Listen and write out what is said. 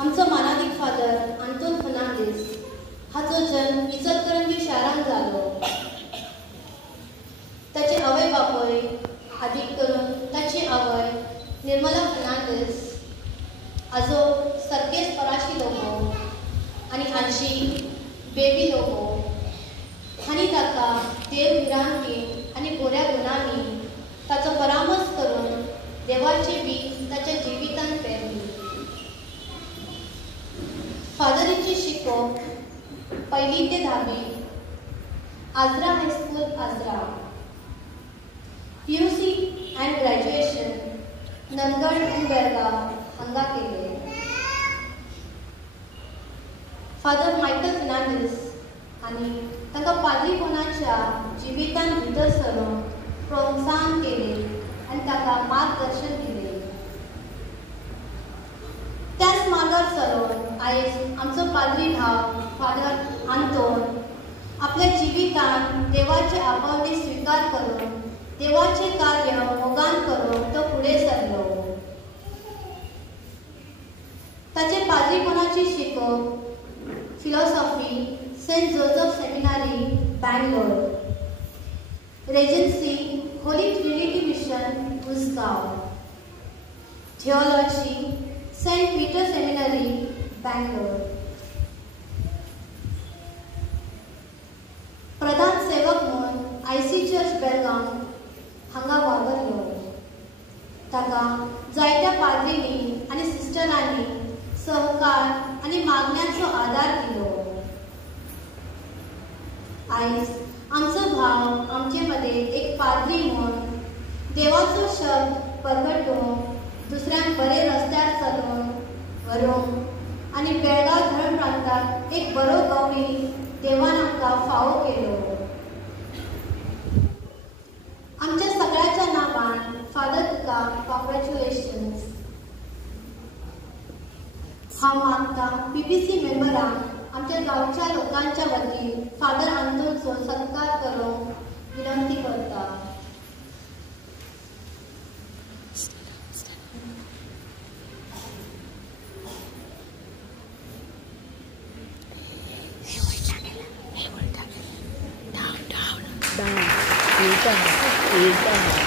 आमचो मानादीक फादर आंतोन फर्नांडीस हाचो जन्म इचलकरंजी शारांत जालो. ताचे आवय बापूय आदीक करून ताची आवय निर्मला फर्नांडीस, आजो सर्केस पराशी लोबो आनी आजी बेबी लोबो हांणी ताका देव विरांती आनी बऱ्या गुणांनी ताचो परामर्श करून देवाचे बीज ताच्या जिवितांत पेरली. फादरीची शिकोवप 1ली ते 10वी Ajara high school Ajara, PUC and graduation Nandgad आनी बेळगांव हांगा केले. फादर मायकल फर्नांडीस आनी तांकां पाद्रीपणाच्या जिवितांत भितर सरून प्रोत्साहन केले आनी ताका मार्गदर्शन दिले. त्याच मार्गार चलून आयज आमचो पाद्री भाव फादर आंतोन आपल्या जिवितांत देवाचे आपावले स्वीकार करून देवाचे कार्य मोगान करून तो फुडें सरलो. ताचे पाद्रीपणाची शिकोवप philosophy Saint Joseph seminary Bangalore, regency Holy Trinity Mission Usgaon, theology Saint Peter seminary Bangalore. प्रधान सेवक म्हणून IC चर्च बेळगांव हांगा वावरलो. ताका जायत्या पाद्रींनी आनी सिस्टरांनी सहकार आनी मागण्यांचो आदार दिलो. आयज आमचो भाव आमचे मदें एक पाद्री म्हणून देवाचो शब्द परगटूंक, दुसऱ्यांक बरे रस्त्यार चलोवन व्हरूंक आनी बेळगांव धरण प्रांताक एक बरो गवळी देवान आमकां फावो केलो. आमच्या सगळ्याच्या नांवान फादर तुका कॉंग्रॅच्युलेशन्स. हांव मागता PPC मेंबरांक आमच्या गांवच्या लोकांच्या वतीन फादर आंतोनचो सत्कार करूंक विनंती करता. Down.